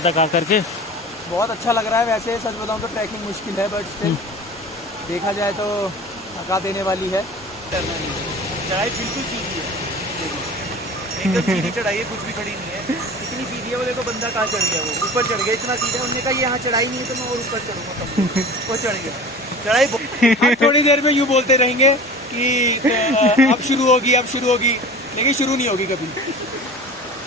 यहाँ तक आकर के? बहुत अच्छा लग रहा है। वैसे सच बताऊं तो ट्रैकिंग मुश्किल है, बट स्टिल देखा जाए तो थका देने वाली है। चढ़ाई बिल्कुल सीधी है, एकदम सीधी चढ़ाई है, कुछ भी खड़ी नहीं है। इतनी सीधी है, वो देखो बंदा कहाँ चढ़ गया, वो ऊपर चढ़ गया, इतना सीधा। उन्होंने कहा यहाँ चढ़ाई नहीं है तो मैं और ऊपर चढ़ूंगा, वो चढ़ गया। चढ़ाई हम थोड़ी देर में यूँ बोलते रहेंगे कि अब शुरू होगी, अब शुरू होगी, लेकिन शुरू नहीं होगी कभी।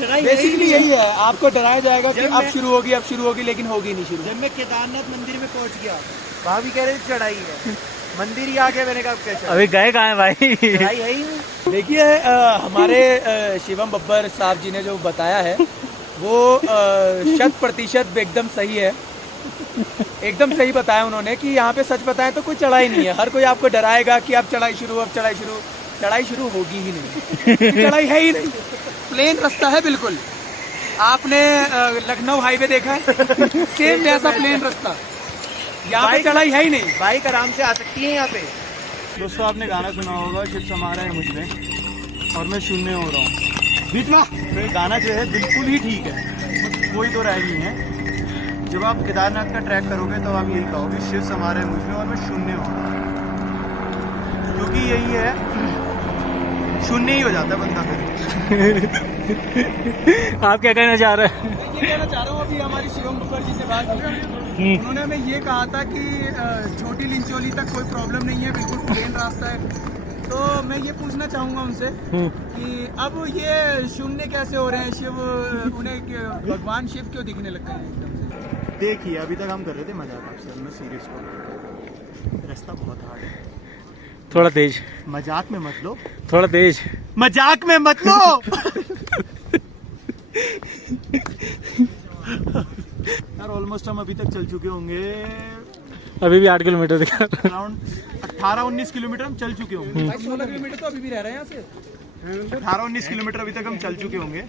बेसिकली यही है, आपको डराया जाएगा कि अब शुरू होगी, अब शुरू होगी, लेकिन होगी नहीं शुरू। जब मैं केदारनाथ मंदिर में पहुंच गया, वहाँ भी कह रहे थे चढ़ाई है, मंदिर ही आ गया, मैंने कहा कैसे अभी गए कहाँ है भाई? चढ़ाई है ही नहीं। देखिए हमारे शिवम बब्बर साहब जी ने जो बताया है वो 100% एकदम सही है। एकदम सही बताया उन्होंने कि यहाँ पे सच बताएं तो कोई चढ़ाई नहीं है। हर कोई आपको डराएगा कि अब चढ़ाई शुरू, अब चढ़ाई शुरू। चढ़ाई शुरू होगी ही नहीं, चढ़ाई है ही नहीं, प्लेन रास्ता है बिल्कुल। आपने लखनऊ हाईवे देखा है, सेम वैसा प्लेन रास्ता। यहाँ पे चढ़ाई है ही नहीं, बाइक आराम से आ सकती है यहाँ पे। दोस्तों आपने गाना सुना होगा शिव समा रहा है मुझ में और मैं शून्य हो रहा हूँ बीच में। तो ये गाना जो है बिल्कुल ही ठीक है, कोई तो राय नहीं है। जब आप केदारनाथ का ट्रैक करोगे तो आप यही कहोगे शिव समा रहा है मुझ में और मैं शून्य हो रहा हूँ, क्योंकि यही है, शून्य ही हो जाता है बंदा फिर। आप क्या कहना चाह रहे हैं? मैं ये कहना चाह रहा हूँ, अभी हमारी शिवम बब्बर जी से बात हुई, उन्होंने हमें ये कहा था कि छोटी लिंचोली तक कोई प्रॉब्लम नहीं है, बिल्कुल प्लेन रास्ता है। तो मैं ये पूछना चाहूँगा उनसे कि अब ये शून्य कैसे हो रहे हैं? शिव उन्हें भगवान शिव क्यों दिखने लग गए हैं एकदम से? देखिए अभी तक हम कर रहे थे मजाक आपसे, मैं सीरियस को, रास्ता बहुत हार्ड है। थोड़ा तेज, मजाक में मत लो, थोड़ा तेज, मजाक में मत लो। यार ऑलमोस्ट हम अभी तक चल चुके होंगे, अभी भी 8 किलोमीटर दिखा। अराउंड 18-19 किलोमीटर हम चल चुके होंगे। 16 किलोमीटर तो अभी भी रह रहे हैं यहाँ से। 18-19 किलोमीटर अभी तक हम चल चुके होंगे।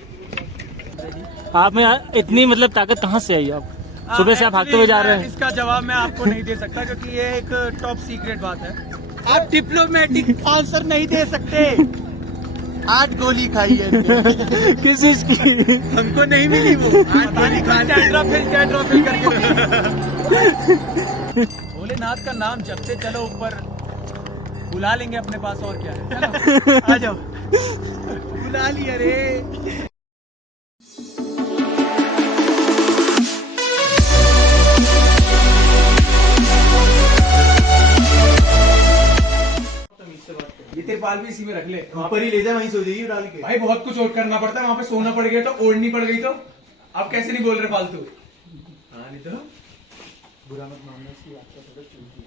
आप में इतनी मतलब ताकत कहाँ से आई? आप सुबह से आप भागते हुए जा रहे हैं? इसका जवाब मैं आपको नहीं दे सकता, क्योंकि ये एक टॉप सीक्रेट बात है। आप डिप्लोमेटिक आंसर नहीं दे सकते। 8 गोली खाई है किस चीज की? हमको नहीं मिली वो, टेट्राफिल करके। भोलेनाथ का नाम जपते चलो ऊपर, बुला लेंगे अपने पास, और क्या है। चलो आ जाओ, बुला लिया रे। ये तिरपाल भी इसी में रख ले, ऊपर ही ले जाए, वहीं सो जाइए डाल के। भाई बहुत कुछ और करना पड़ता है वहाँ पे। सोना पड़ गया तो, ओढ़नी पड़ गई तो, आप कैसे नहीं बोल रहे फालतू? हाँ नहीं तो बुरा मत मानना, इसकी आपका थोड़ा चूक है।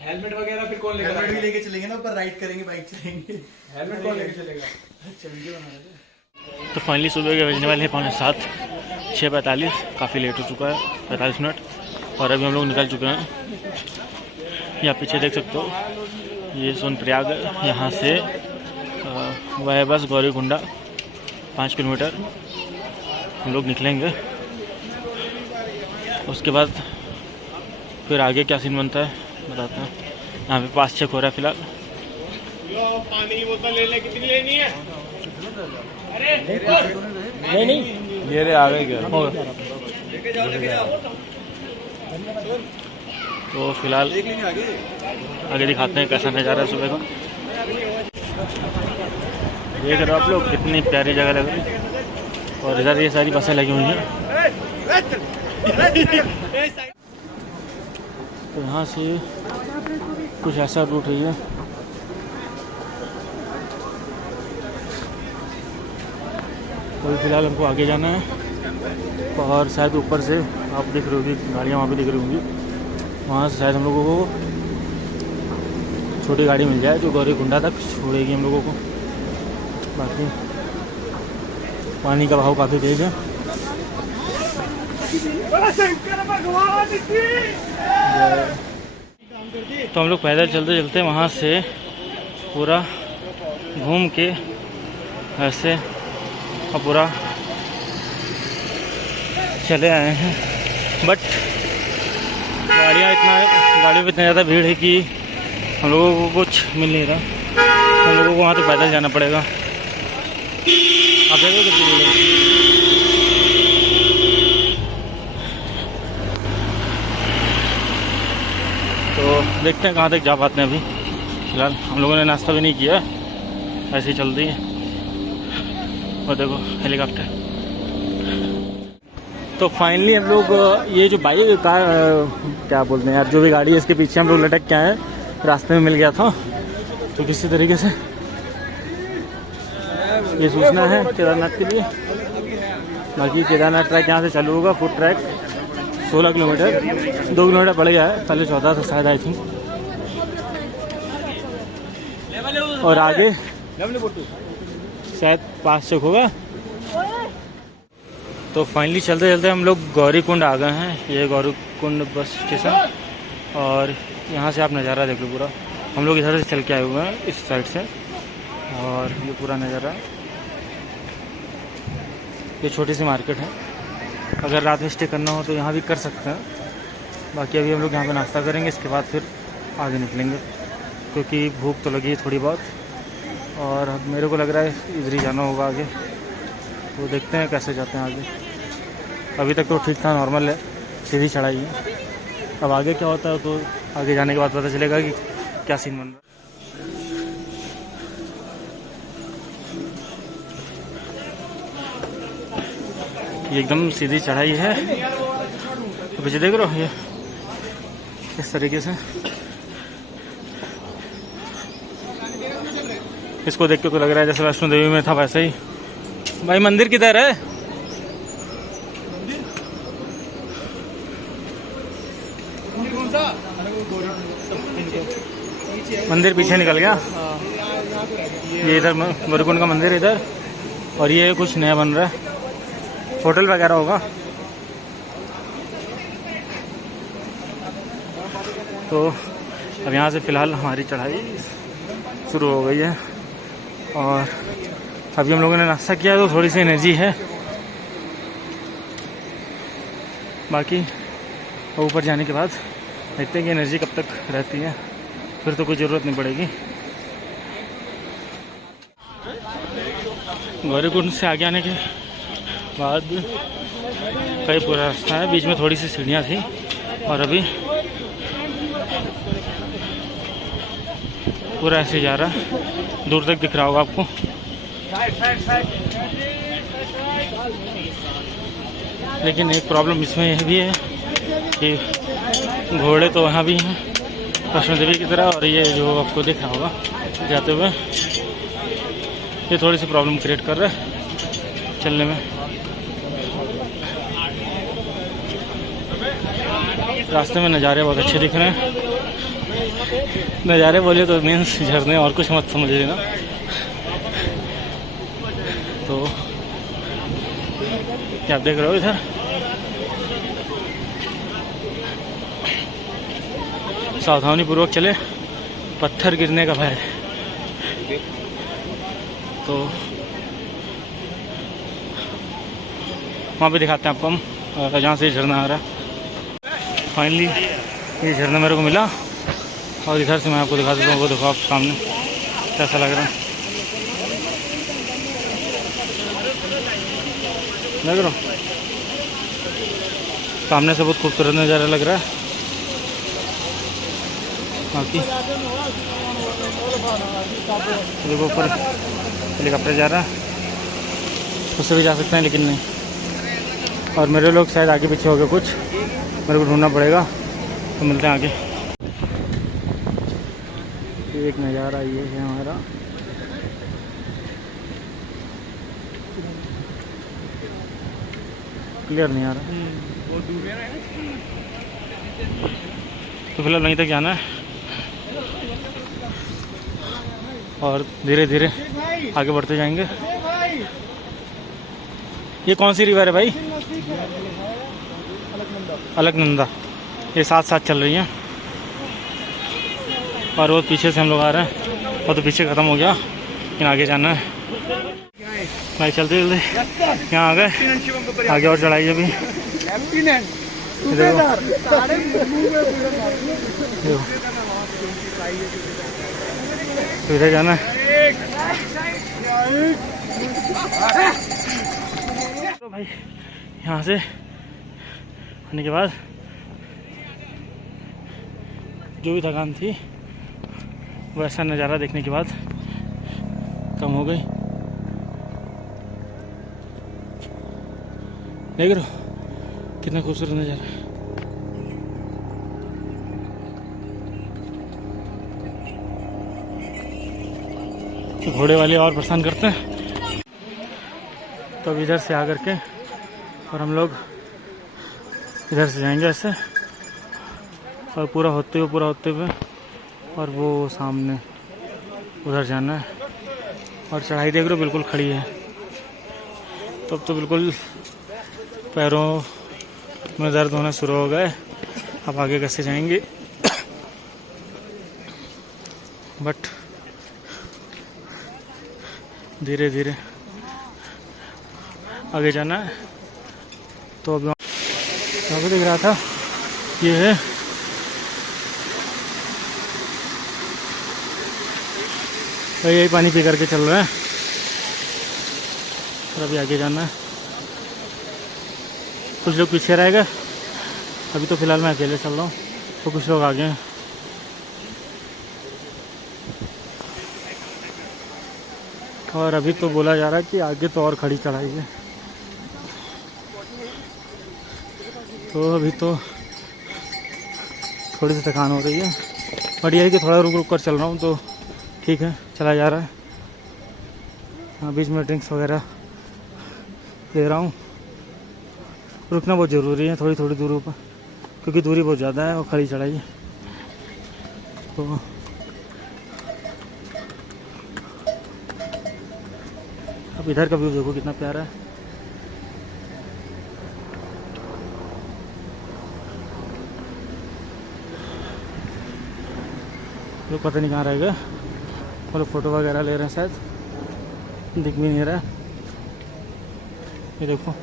हेलमेट वगैरह फिर कौन लेकर? हेलमेट भी लेके चलेंगे ना, ऊपर राइड करेंगे, बाइक चलेंगे। हेलमेट कौन लेके चलेगा? तो फाइनली सुबह के बजने वाले हैं 5:45, 6:45, काफ़ी लेट हो चुका है, 45 मिनट, और अभी हम लोग निकल चुके हैं। यहाँ पीछे देख सकते हो, ये सोनप्रयाग, यहाँ से वह है बस गौरीकुंडा 5 किलोमीटर हम लोग निकलेंगे। उसके बाद फिर आगे क्या सीन बनता है बताते हैं। यहाँ पे पास चेक हो रहा है फिलहाल। पानी की बोतल ले ले, कितनी लेनी है? नहीं ये रे आ गए क्या? तो फिलहाल आगे दिखाते हैं कैसा नज़ारा है सुबह का। देख रहे हो आप लोग कितनी प्यारी जगह लग रही है, और इधर ये सारी बसें लगी हुई हैं। तो यहाँ से कुछ ऐसा रूट है। तो फिलहाल हमको आगे जाना है, और शायद ऊपर से आप देख रहे होगी गाड़ियाँ वहाँ पे दिख रही होंगी, वहाँ से शायद हम लोगों को छोटी गाड़ी मिल जाए जो गौरीकुंडा तक छोड़ेगी हम लोगों को। बाकी पानी का बहाव काफ़ी तेज है। तो हम लोग पैदल चलते चलते वहाँ से पूरा घूम के ऐसे और पूरा चले आए हैं, बट गाड़ियों में इतना ज़्यादा भीड़ है कि हम लोगों को कुछ मिल नहीं रहा। हम लोगों को वहाँ तो पैदल जाना पड़ेगा। आप देखो कितनी भीड़ है। देखते हैं कहाँ तक जा पाते हैं। अभी फिलहाल हम लोगों ने नाश्ता भी नहीं किया, ऐसे ही चल रही है। और देखो हेलीकॉप्टर। तो फाइनली हम लोग ये जो बाइक कार क्या बोलते हैं यार, जो भी गाड़ी है इसके पीछे हम लोग लटक के आए, रास्ते में मिल गया था। तो किसी तरीके से ये सूचना है केदारनाथ के लिए। बाकी केदारनाथ ट्रैक यहाँ से चालू होगा, फुट ट्रैक 16 किलोमीटर, 2 किलोमीटर पड़ गया है, पहले 14 था शायद आई थिंक। और आगे शायद 5 तक होगा। तो फाइनली चलते चलते हम लोग गौरीकुंड आ गए हैं। ये गौरीकुंड बस स्टेशन, और यहाँ से आप नज़ारा देख लो पूरा। हम लोग इधर से चल के आए हुए हैं इस साइड से, और ये पूरा नज़ारा। ये छोटी सी मार्केट है, अगर रात में स्टे करना हो तो यहाँ भी कर सकते हैं। बाकी अभी हम लोग यहाँ पे नाश्ता करेंगे, इसके बाद फिर आगे निकलेंगे, क्योंकि भूख तो लगी है थोड़ी बहुत। और अब मेरे को लग रहा है इधर ही जाना होगा आगे, तो देखते हैं कैसे जाते हैं आगे। अभी तक तो ठीक था, नॉर्मल है, सीधी चढ़ाई है। अब आगे क्या होता है तो आगे जाने के बाद पता चलेगा कि क्या सीन बन रहा है। ये एकदम सीधी चढ़ाई है, तो पीछे देख रहे हो ये इस तरीके से। इसको देख के तो लग रहा है जैसे वैष्णो देवी में था वैसे ही। भाई मंदिर किधर है? मंदिर पीछे निकल गया। ये इधर गौरीकुंड का मंदिर इधर, और ये कुछ नया बन रहा है, होटल वगैरह होगा। तो अब यहाँ से फ़िलहाल हमारी चढ़ाई शुरू हो गई है, और अभी हम लोगों ने नाश्ता किया तो थोड़ी सी एनर्जी है। बाकी ऊपर जाने के बाद देखते हैं कि एनर्जी कब तक रहती है, फिर तो कोई ज़रूरत नहीं पड़ेगी। गौरीकुंड से आगे आने के बाद कई पूरा रास्ता है, बीच में थोड़ी सी सीढ़ियाँ थी, और अभी पूरा ऐसे जा रहा है, दूर तक दिख रहा होगा आपको। लेकिन एक प्रॉब्लम इसमें यह भी है कि घोड़े तो वहाँ भी हैं वैष्णो देवी की तरह, और ये जो आपको दिख रहा होगा जाते हुए, ये थोड़ी सी प्रॉब्लम क्रिएट कर रहा है चलने में। रास्ते में नज़ारे बहुत अच्छे दिख रहे हैं। नज़ारे बोले तो मीन्स झरने, और कुछ मत समझ लेना। तो क्या आप देख रहे हो इधर, सावधानी पूर्वक चले, पत्थर गिरने का भय। तो वहाँ पे दिखाते हैं आपको हम, जहाँ से झरना आ रहा है। फाइनली ये झरना मेरे को मिला, और इधर से मैं आपको दिखा देता हूँ। वो देखो आप सामने कैसा लग रहा है, देख रहे हो सामने से बहुत खूबसूरत नज़ारा लग रहा है। बाकी देखो ऊपर हेलीकॉप्टर जा रहा है, उससे भी जा सकते हैं लेकिन नहीं। और मेरे लोग शायद आगे पीछे हो गए कुछ, मेरे को ढूंढना पड़ेगा। तो मिलते हैं आगे। एक नज़ारा ये है हमारा, क्लियर नहीं आ रहा। तो फिलहाल वहीं तक जाना है, और धीरे धीरे आगे बढ़ते जाएंगे। ये कौन सी रिवर है भाई? अलकनंदा। ये साथ साथ चल रही हैं, और वो पीछे से हम लोग आ रहे हैं। वो तो पीछे ख़त्म हो गया, लेकिन आगे जाना है भाई। चलते चलते यहाँ आ गए, आगे और चढ़ाई अभी। तो इधर जाना है। तो भाई यहाँ से आने के बाद जो भी थकान थी वैसा नज़ारा देखने के बाद कम हो गई। देख रहे हो कितना खूबसूरत नज़ारा है। तो घोड़े वाले और परेशान करते हैं। तो अब इधर से आकर के और हम लोग इधर से जाएंगे ऐसे, और पूरा होते हुए और वो सामने उधर जाना है। और चढ़ाई देख रहे हो बिल्कुल खड़ी है। तो बिल्कुल पैरों में दर्द होना शुरू हो गए। अब आगे कैसे जाएंगे बट धीरे धीरे आगे जाना है। तो अभी यहाँ पे दिख रहा था ये है भाई, यही पानी पी करके चल रहा है। और अभी आगे जाना है। कुछ लोग पीछे रहेगा। अभी तो फिलहाल मैं अकेले चल रहा हूँ, तो कुछ लोग आगे हैं। और अभी तो बोला जा रहा है कि आगे तो और खड़ी चढ़ाई है। तो अभी तो थोड़ी सी थकान हो रही है, बट यह है कि थोड़ा रुक कर चल रहा हूँ तो ठीक है, चला जा रहा है। हाँ, बीच में ड्रिंक्स वगैरह ले रहा हूँ। रुकना बहुत ज़रूरी है थोड़ी थोड़ी दूरों पर, क्योंकि दूरी बहुत ज़्यादा है और खड़ी चढ़ाई है। तो अब इधर का व्यू देखो कितना प्यारा है। लोग पता नहीं कहाँ रह गए, वो लोग फ़ोटो वगैरह ले रहे हैं शायद, दिख भी नहीं रहा है। ये देखो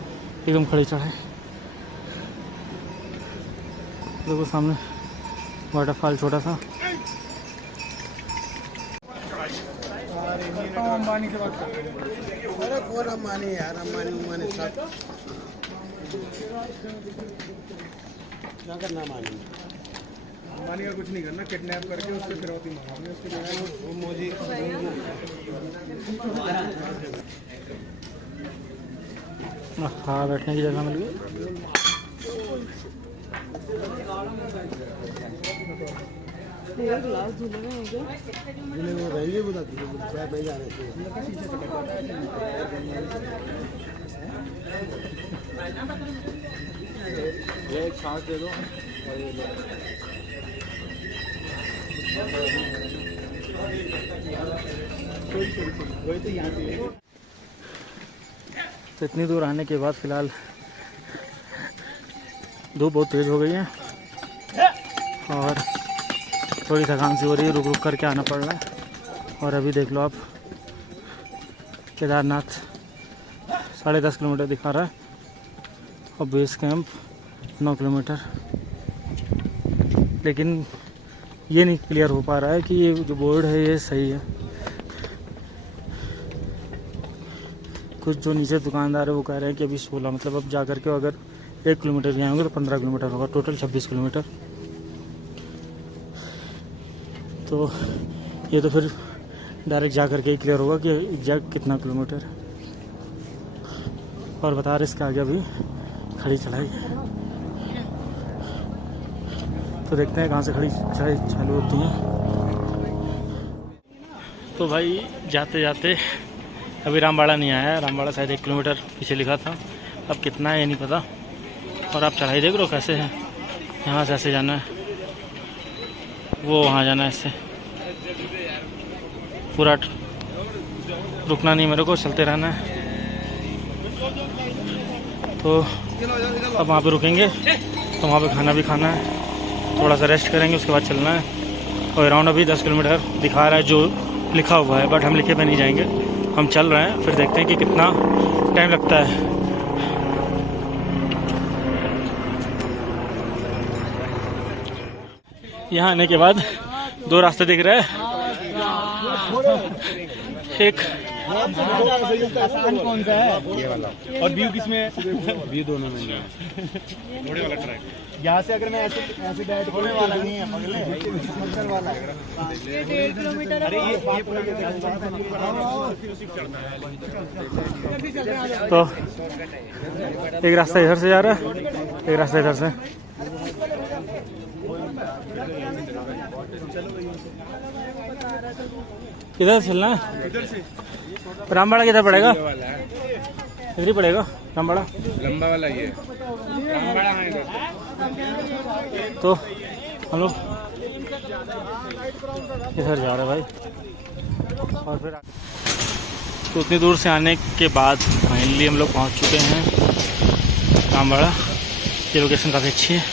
एकदम खड़ी चढ़ाई। देखो सामने वाटरफॉल छोटा सा। अंबानी से बात करते हैं। अरे कौन अंबानी यार, अंबानी सब क्या करना अंबानी का कुछ नहीं करना, किडनैप करके उससे फिरौती मांगनी उसके लिए। वो मोदी हाँ, बैठने की जगह मिल गई। गिलास धुले में हो गए, वो रहेंगे बता चाय पी जा रहे थे। एक सांस दे दो। तो इतनी दूर आने के बाद फ़िलहाल धूप बहुत तेज़ हो गई है और थोड़ी थकान सी हो रही है, रुक रुक करके आना पड़ रहा है। और अभी देख लो आप, केदारनाथ 10.5 किलोमीटर दिखा रहा है और बेस कैंप 9 किलोमीटर। लेकिन ये नहीं क्लियर हो पा रहा है कि ये जो बोर्ड है ये सही है। कुछ जो नीचे दुकानदार है वो कह रहे हैं कि अभी 16, मतलब अब जा कर के अगर 1 किलोमीटर भी आएंगे तो 15 किलोमीटर होगा, टोटल 26 किलोमीटर। तो ये तो फिर डायरेक्ट जा कर के ही क्लियर होगा कि एग्जैक्ट कितना किलोमीटर है। और बता रहे इसके आगे अभी खड़ी चढ़ाई। तो देखते हैं कहाँ से खड़ी चढ़ाई चालू होती है। तो भाई जाते जाते अभी रामबाड़ा नहीं आया। रामबाड़ा शायद 1 किलोमीटर पीछे लिखा था, अब कितना है ये नहीं पता। और आप चढ़ाई देख रहे हो कैसे है, यहाँ से ऐसे जाना है, वो वहाँ जाना है, इससे पूरा रुकना नहीं मेरे को, चलते रहना है। तो अब वहाँ पे रुकेंगे, तो वहाँ पे खाना भी खाना है, थोड़ा सा रेस्ट करेंगे, उसके बाद चलना है। और अराउंड अभी 10 किलोमीटर दिखा रहा है जो लिखा हुआ है, बट हम लिखे पे नहीं जाएंगे, हम चल रहे हैं, फिर देखते हैं कि कितना टाइम लगता है। यहाँ आने के बाद 2 रास्ते दिख रहे हैं, एक आसान कौन सा है? ये वाला। और व्यू किसमें है? व्यू दोनों में है। घोड़े वाला ट्रैक। यहाँ से अगर मैं ऐसे ऐसे बैठ होने वाला नहीं है पगले, मंदिर वाला है। ये 1.5 किलोमीटर है। तो एक रास्ता इधर से जा रहा है, एक रास्ता इधर से। किधर चलना है? रामबाड़ा किधर पड़ेगा? इधर ही पड़ेगा रामबाड़ा। लंबा वाला ये तो हम लोग इधर जा रहे हैं भाई। और फिर तो उतनी दूर से आने के बाद फाइनली हम लोग पहुंच चुके हैं रामबाड़ा। ये लोकेशन काफ़ी अच्छी है।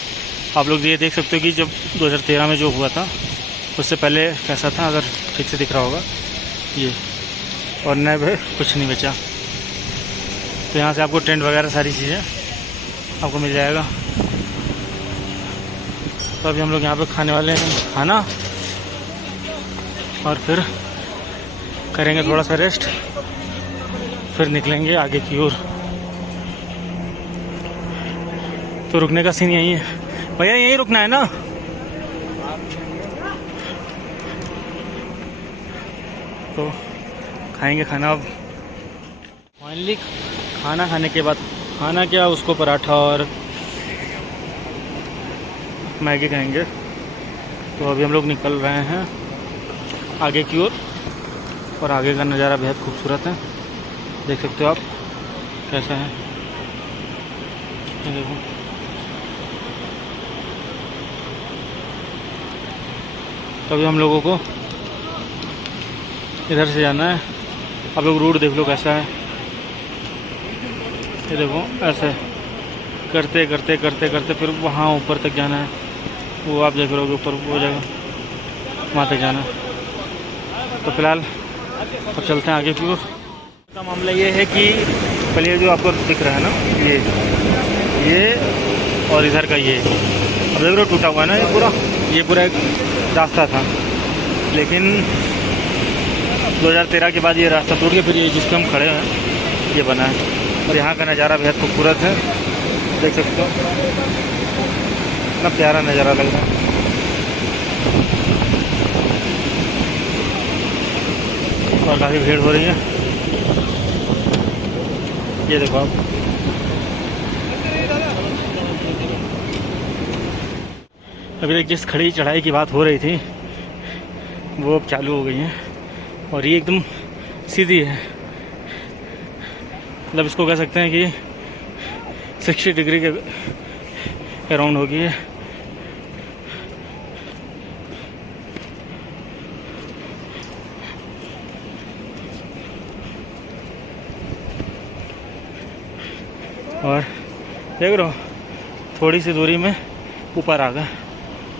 आप लोग ये देख सकते हो कि जब 2013 में जो हुआ था उससे पहले कैसा था, अगर ठीक से दिख रहा होगा ये। और नए भाई कुछ नहीं बचा। तो यहाँ से आपको टेंट वगैरह सारी चीज़ें आपको मिल जाएगा। तो अभी हम लोग यहाँ पे खाने वाले हैं खाना, और फिर करेंगे थोड़ा सा रेस्ट, फिर निकलेंगे आगे की ओर। तो रुकने का सीन यही है भैया, यहीं रुकना है ना? तो खाएंगे खाना अब। फाइनली खाना खाने के बाद, खाना क्या उसको पराठा और मैगी खाएंगे। तो अभी हम लोग निकल रहे हैं आगे की ओर, और आगे का नज़ारा बेहद खूबसूरत है, देख सकते हो आप कैसा है। ये देखो तो अभी हम लोगों को इधर से जाना है। आप लोग रूट देख लो कैसा है। ये देखो ऐसे करते करते करते करते फिर वहाँ ऊपर तक जाना है। वो आप देख रहे हो ऊपर वो जगह, वहाँ तक जाना है। तो फिलहाल अब चलते हैं आगे की ओर। का मामला ये है कि पहले ये जो आपको दिख रहा है ना, ये और इधर का ये, अब देख रहे हो टूटा हुआ है ना ये पूरा एक रास्ता था। लेकिन 2013 के बाद ये रास्ता टूट के फिर ये जिस पे हम खड़े हैं ये बना है। और यहाँ का नज़ारा बेहद खूबसूरत है, देख सकते हो इतना प्यारा नज़ारा लग रहा है। और काफ़ी भीड़ हो रही है, ये देखो आप। अभी तक जिस खड़ी चढ़ाई की बात हो रही थी वो अब चालू हो गई है, और ये एकदम सीधी है। मतलब इसको कह सकते हैं कि 60 डिग्री के अराउंड होगी है। और देख रहे हो थोड़ी सी दूरी में ऊपर आ गए।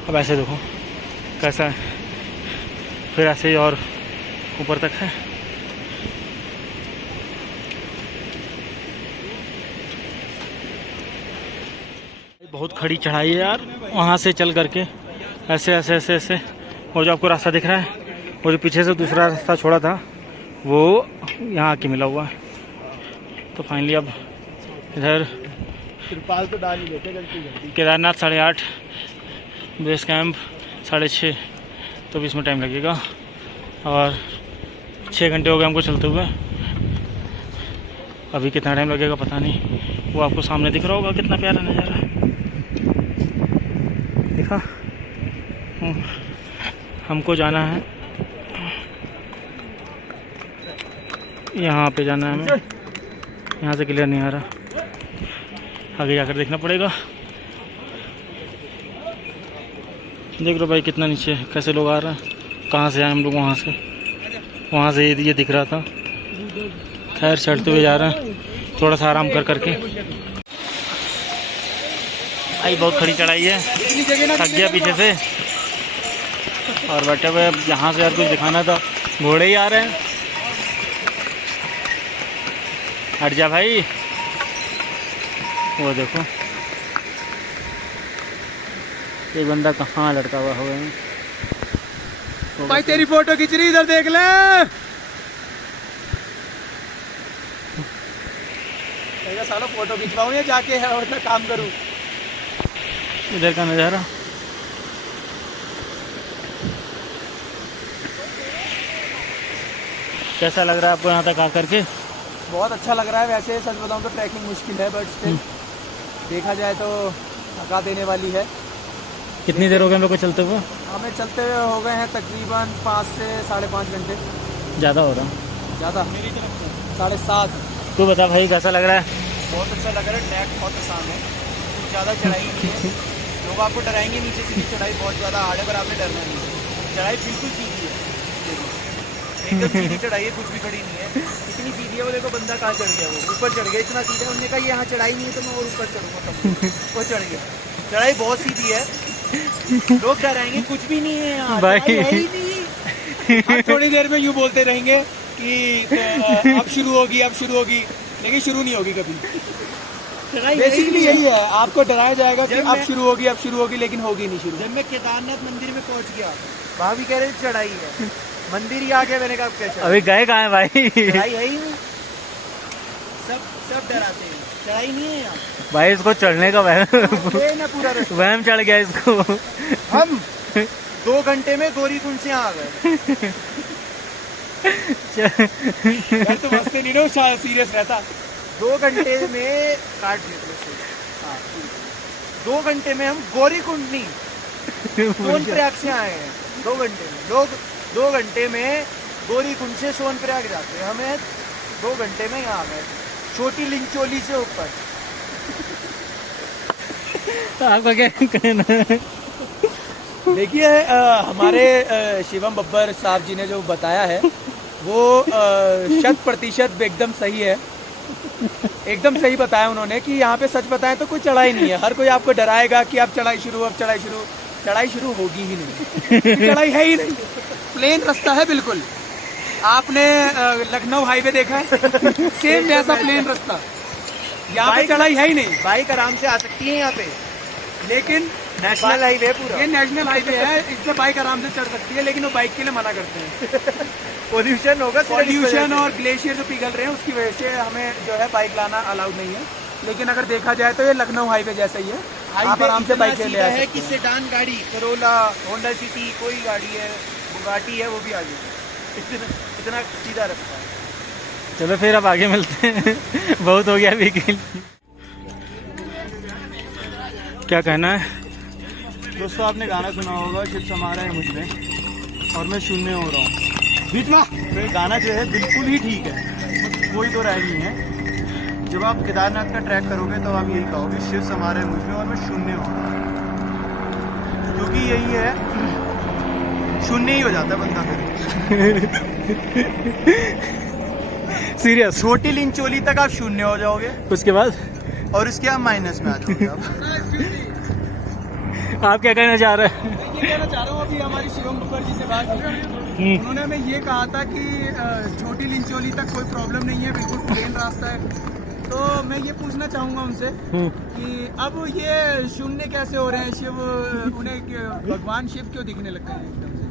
अब ऐसे देखो कैसा है, फिर ऐसे ही और ऊपर तक है। बहुत खड़ी चढ़ाई है यार। वहाँ से चल करके ऐसे ऐसे ऐसे ऐसे, वो जो आपको रास्ता दिख रहा है, वो जो पीछे से दूसरा रास्ता छोड़ा था वो यहाँ आके मिला हुआ है। तो फाइनली अब इधर तिरपाल तो डाल ही देते जल्दी। केदारनाथ 8:30, बेस कैंप 6:30, तो भी इसमें टाइम लगेगा। और 6 घंटे हो गए हमको चलते हुए। अभी कितना टाइम लगेगा पता नहीं। वो आपको सामने दिख रहा होगा कितना प्यारा नज़ारा है, देखा। हमको जाना है यहाँ पे, जाना है हमें। यहाँ से क्लियर नहीं आ रहा, आगे जाकर देखना पड़ेगा। देख लो भाई कितना नीचे है, कैसे लोग आ रहे हैं, कहाँ से आए हम लोग। वहाँ से ये दिख रहा था। खैर चढ़ते हुए जा रहे हैं, थोड़ा सा आराम कर करके। भाई बहुत खड़ी चढ़ाई है, थक गया पीछे से। और बैठे हुए यहाँ से यार कुछ दिखाना था, घोड़े ही आ रहे हैं। हट जा भाई, वो देखो एक बंदा कहाँ लड़का हुआ होगा। भाई तेरी फोटो खींच रही, इधर देख ले। मैं साला फोटो खिंचवाऊँ या जाके और काम करूँ। इधर का नज़ारा। कैसा लग रहा है आपको यहाँ तक आकर के? बहुत अच्छा लग रहा है। वैसे सच बताऊँ तो ट्रैकिंग मुश्किल है, बट स्टिल देखा जाए तो थका देने वाली है। कितनी देर हो गई हम लोग को चलते हुए? हमें चलते हुए हो गए हैं तकरीबन 5 से 5.5 घंटे। ज़्यादा हो रहा। ज़्यादा? मेरी तरफ से 7.5। तू बता भाई कैसा लग रहा है? बहुत अच्छा लग रहा है। ट्रैक बहुत आसान है, कुछ ज़्यादा चढ़ाई नहीं है। लोग आपको डराएंगे नीचे से भी, चढ़ाई बहुत ज़्यादा हार्ड है, पर आपने डरना नहीं है। चढ़ाई बिल्कुल सीधी है, एकदम सीधी चढ़ाई है, कुछ भी खड़ी नहीं है। इतनी सीधी है, वो देखो बंदा कहाँ चढ़ गया, वो ऊपर चढ़ गया। इतना सीधा, उन्होंने कहा यहाँ चढ़ाई नहीं है तो मैं और ऊपर चढ़ूँगा, तब वो चढ़ गया। चढ़ाई बहुत सीधी है, लोग डराएंगे, कुछ भी नहीं है यहाँ, चढ़ाई है ही नहीं। हम थोड़ी देर में यूँ बोलते रहेंगे कि अब शुरू होगी, अब शुरू होगी, लेकिन शुरू नहीं होगी कभी। बेसिकली यही है, आपको डराया जाएगा कि अब शुरू होगी, अब शुरू होगी, लेकिन होगी नहीं शुरू। जब मैं केदारनाथ मंदिर में पहुंच गया, वहाँ भी कह रहे चढ़ाई है, मंदिर ही आ गया, मैंने कहा कैसे? अभी गए कहाँ हैं भाई? चढ़ाई है ही नहीं, सब डराते हैं, चढ़ाई नहीं है यहाँ भाई इसको चढ़ने का ना पूरा रास्ता। वहम चढ़ गया इसको। हम 2 घंटे में गौरीकुंड से आ गए। यार तुम हंसते नहीं हो, सीरियस रहता। 2 घंटे में काट देते। हाँ, 2 घंटे में हम गौरीकुंड नहीं, सोनप्रयाग से आए हैं। 2 घंटे में लोग 2 घंटे में गौरीकुंड से सोनप्रयाग जाते हैं, हमें 2 घंटे में यहाँ आ गए, छोटी लिंचोली से ऊपर। आपका क्या कहना है? देखिए हमारे शिवम बब्बर साहब जी ने जो बताया है वो 100% एकदम सही है। एकदम सही बताया उन्होंने कि यहाँ पे सच बताएं तो कोई चढ़ाई नहीं है। हर कोई आपको डराएगा कि अब चढ़ाई शुरू, अब चढ़ाई शुरू। चढ़ाई शुरू होगी ही नहीं, चढ़ाई है ही नहीं, प्लेन रास्ता है बिल्कुल। आपने लखनऊ हाईवे देखा है, सेम जैसा प्लेन रास्ता। यहाँ पे चढ़ाई है ही नहीं। बाइक आराम से आ सकती है यहाँ पे, लेकिन नेशनल हाईवे पूरा, ये नेशनल हाईवे है, इससे बाइक आराम से चढ़ सकती है, लेकिन वो बाइक के लिए मना करते हैं। पोल्यूशन होगा, पॉल्यूशन और ग्लेशियर जो पिघल रहे हैं उसकी वजह से हमें जो है बाइक लाना अलाउड नहीं है। लेकिन अगर देखा जाए तो ये लखनऊ हाईवे जैसा ही है, आप आराम से बाइक ले ले है कि सेडान गाड़ी, करोला, होंडा सिटी, कोई गाड़ी है, बुगाटी है, वो भी आ जाएगी। इतना सीधा रास्ता है। चलो फिर अब आगे मिलते हैं। बहुत हो गया अभी के लिए। क्या कहना है दोस्तों? आपने गाना सुना होगा शिव समारा है मुझ में और मैं शून्य हो रहा हूँ। बीच में तो ये गाना जो है बिल्कुल ही ठीक है, कोई तो राय नहीं है। जब आप केदारनाथ का ट्रैक करोगे तो आप यही कहोगे शिव समारा है मुझ में और मैं शून्य हो रहा हूँ, क्योंकि यही है, शून्य ही हो जाता है बंदा फिर। सीरियस? छोटी लिंचोली तक आप शून्य हो जाओगे, उसके बाद और उसके आप माइनस में आ जाओगे। आप क्या कहना चाह रहे हैं? ये कहना चाह रहा हूँ, अभी हमारी शिवम बब्बर जी से बात हुई, उन्होंने हमें ये कहा था कि छोटी लिंचोली तक कोई प्रॉब्लम नहीं है, बिल्कुल प्लेन रास्ता है। तो मैं ये पूछना चाहूँगा उनसे कि अब ये शून्य कैसे हो रहे हैं? शिव उन्हें भगवान शिव क्यों दिखने लग गए हैं एकदम से?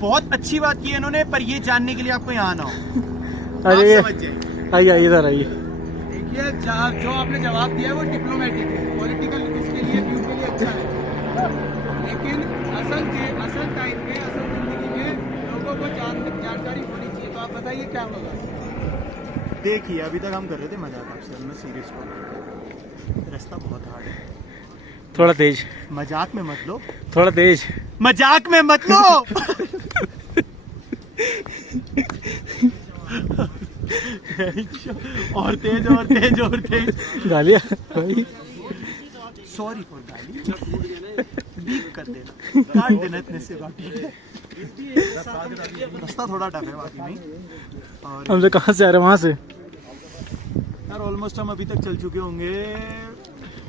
बहुत अच्छी बात की है इन्होंने, पर ये जानने के लिए आपको यहाँ आना हो। अरे आप समझ जाइए। आइए इधर आइए। देखिए जो आपने जवाब दिया है वो डिप्लोमेटिक है, पॉलिटिकल उसके लिए व्यू के लिए अच्छा है, लेकिन असल टाइम में, असल जिंदगी में लोगों को जानकारी होनी चाहिए। तो आप बताइए क्या होगा? देखिए अभी तक हम कर रहे थे मजाक आपसे, मैं सीरियस हो रहा, रास्ता बहुत हार्ड है। थोड़ा तेज। मजाक में मत लो, थोड़ा तेज। मजाक में मत लो। और तेज और तेज और तेज गालियाँ भाई। सॉरी फॉर गाली, बीप कर देना, काट देना इतने से बाकी। रास्ता थोड़ा टफ है बाकी नहीं। और हम लोग कहाँ से आ रहे हैं? वहाँ से यार ऑलमोस्ट हम अभी तक चल चुके होंगे,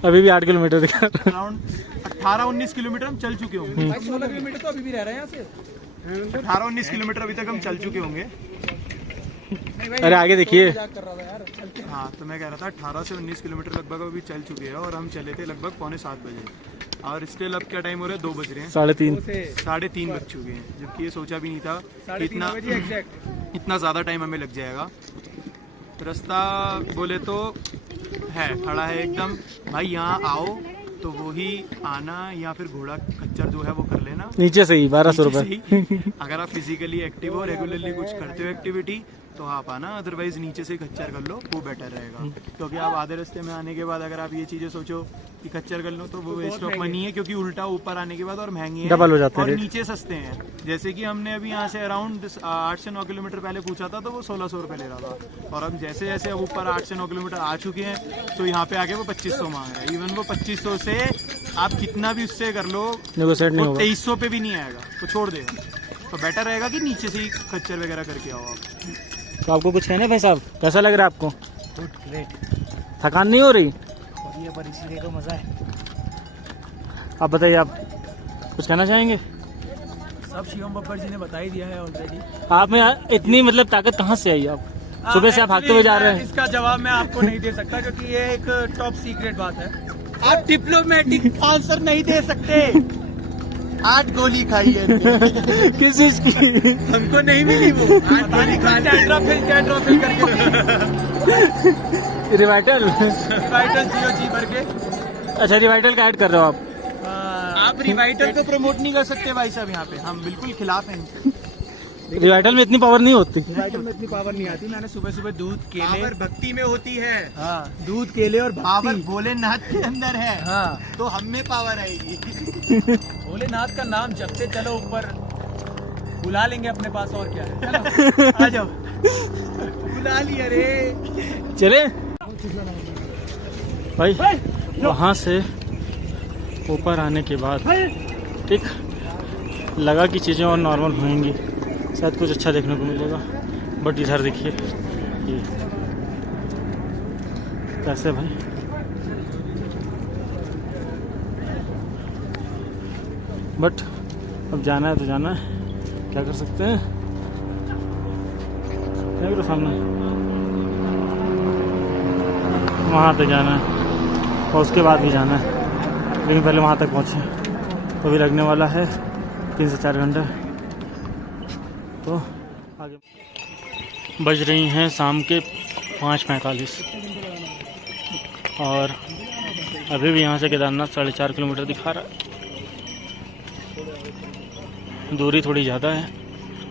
अभी भी 8 किलोमीटर दिखा रहा है। अराउंड 18-19 किलोमीटर हम चल चुके होंगे। 16 किलोमीटर तो अभी भी रह रहे हैं यहाँ से। 18-19 किलोमीटर अभी तक हम चल चुके होंगे। अरे आगे देखिए। कर रहा था यार। हाँ तो मैं कह रहा था 18 से 19 किलोमीटर लगभग अभी चल चुके हैं, और हम चले थे लगभग 6:45 बजे, और स्टिल अब क्या टाइम हो रहा है? 2 बज रहे हैं, 3:30। 3:30 बज चुके हैं, जबकि ये सोचा भी नहीं था कि 3:30 बजे एग्जैक्ट। इतना ज़्यादा टाइम हमें लग जाएगा। रास्ता बोले तो है, खड़ा है एकदम भाई। यहाँ आओ तो वो ही आना, या फिर घोड़ा खच्चर जो है वो कर लेना नीचे से ही 1200 नीचे रुपये। से ही। अगर आप फिजिकली एक्टिव हो, रेगुलरली कुछ करते हो एक्टिविटी, तो आप आना, अदरवाइज नीचे से खच्चर कर लो, वो बेटर रहेगा। क्योंकि आप आधे रास्ते में आने के बाद अगर आप ये चीजें सोचो कि खच्चर कर लो तो वो वेस्ट ऑफ मनी है, क्योंकि उल्टा ऊपर आने के बाद और महंगे हैं, डबल हो जाते हैं और रेट। नीचे सस्ते हैं। जैसे कि हमने अभी यहाँ से अराउंड 8 से 9 किलोमीटर पहले पूछा था तो वो 1600 रुपये ले रहा था, और अब जैसे जैसे अब ऊपर 8 से 9 किलोमीटर आ चुके हैं तो यहाँ पे आके वो 2500 मांग रहा है। इवन वो 2500 से आप कितना भी उससे कर लो नेगोशिएट नहीं वो होगा। 2300 पे भी नहीं आएगा, तो छोड़ देगा। तो बेटर रहेगा कि नीचे से ही खच्चर वगैरह करके आओ आप। तो आपको कुछ कहना है भाई साहब, कैसा लग रहा है आपको? थकान नहीं हो रही? ये पर इसीलिए तो मजा है। आप बताइए, आप कुछ कहना चाहेंगे? सब शिवम बब्बर जी ने बता ही दिया है ऑलरेडी। आप में इतनी मतलब ताकत कहाँ से आई? आप सुबह से आप भागते हुए जा रहे हैं। इसका जवाब मैं आपको नहीं दे सकता, क्योंकि ये एक टॉप सीक्रेट बात है। आप डिप्लोमेटिक आंसर नहीं दे सकते। 8 गोली खाई है किस चीज की? हमको नहीं मिली वो। 8 गोली कैट्रोफिल करके रिवाइटल। रिवाइटल जी भर के। अच्छा, रिवाइटल का ऐड कर रहे हो आप? आप रिवाइटल को प्रमोट नहीं कर सकते भाई साहब, यहाँ पे हम बिल्कुल खिलाफ हैं इनके। रिवाइटल में इतनी पावर नहीं होती। रिवाइटल में इतनी पावर नहीं आती। मैंने सुबह सुबह दूध केले, पावर भक्ति में होती है। हाँ, दूध केले और पावर भोलेनाथ के अंदर है। हाँ, तो हम में पावर आएगी। भोलेनाथ का नाम जपते चलो, ऊपर बुला लेंगे अपने पास, और क्या है। चलो आ जाओ, बुला लिया रे। चले भाई, वहाँ से ऊपर आने के बाद ठीक लगा कि चीज़ें और नॉर्मल होंगी, शायद कुछ अच्छा देखने को मिलेगा। बट इधर देखिए ये कैसे भाई, बट अब जाना है तो जाना है, क्या कर सकते हैं। देख लो सामने, वहाँ तक जाना है और उसके बाद भी जाना है, लेकिन पहले वहाँ तक पहुँचे तो भी लगने वाला है 3 से 4 घंटे। तो आगे बज रही हैं शाम के 5:45 और अभी भी यहाँ से केदारनाथ 4.5 किलोमीटर दिखा रहा है। दूरी थोड़ी ज़्यादा है,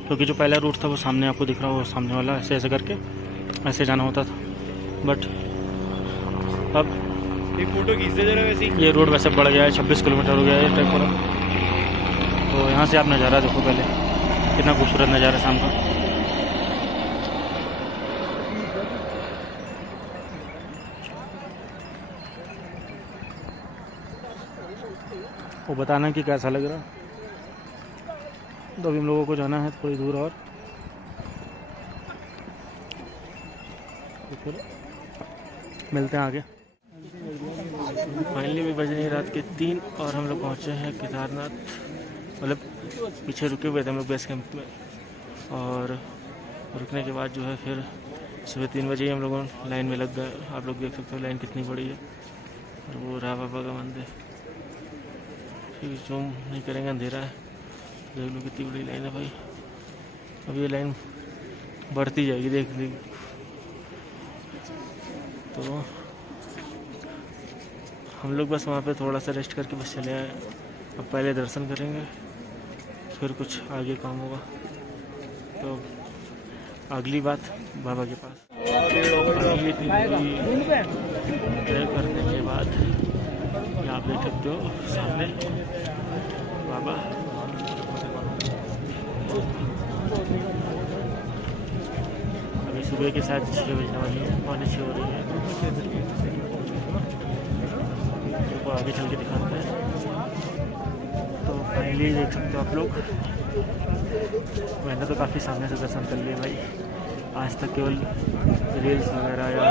क्योंकि जो पहला रूट था वो सामने आपको दिख रहा है, वो सामने वाला ऐसे ऐसे करके ऐसे जाना होता था। बट अब एक फोटो खींच दे जरा वैसे ही। ये रोड वैसे बढ़ गया है, 26 किलोमीटर हो गया है ट्रैक पूरा। तो यहाँ से आप नज़ारा देखो पहले, कितना खूबसूरत नज़ारा शाम का। वो बताना कि कैसा लग रहा। तो अभी हम लोगों को जाना है थोड़ी दूर और, तो फिर मिलते हैं आगे। फाइनली भी बज रही रात के 3 और हम लोग पहुँचे हैं केदारनाथ। मतलब पीछे रुके हुए थे हम लोग बेस कैंप में, और रुकने के बाद जो है फिर सुबह 3 बजे ही हम लोगों लाइन में लग गए। आप लोग देख सकते हो लाइन कितनी बड़ी है। और वो रहा बाबा का मंदिर, फिर जूम नहीं करेंगे, अंधेरा है। देख लो कितनी बड़ी लाइन है भाई। अब ये लाइन बढ़ती जाएगी, देख ली। तो हम लोग बस वहाँ पे थोड़ा सा रेस्ट करके बस चले आए। अब पहले दर्शन करेंगे, फिर कुछ आगे काम होगा। तो अगली बात बाबा के पास। अगली तय करने के बाद आप देख सकते हो सामने बाबा। अभी सुबह के साथ 6 बजने वाली है, 5:45 हो रही है। तो आगे चल के दिखाते हैं। तो फाइनली देख सकते हो आप लोग, मैंने तो काफ़ी सामने से दर्शन कर लिए भाई। आज तक केवल रील्स वगैरह या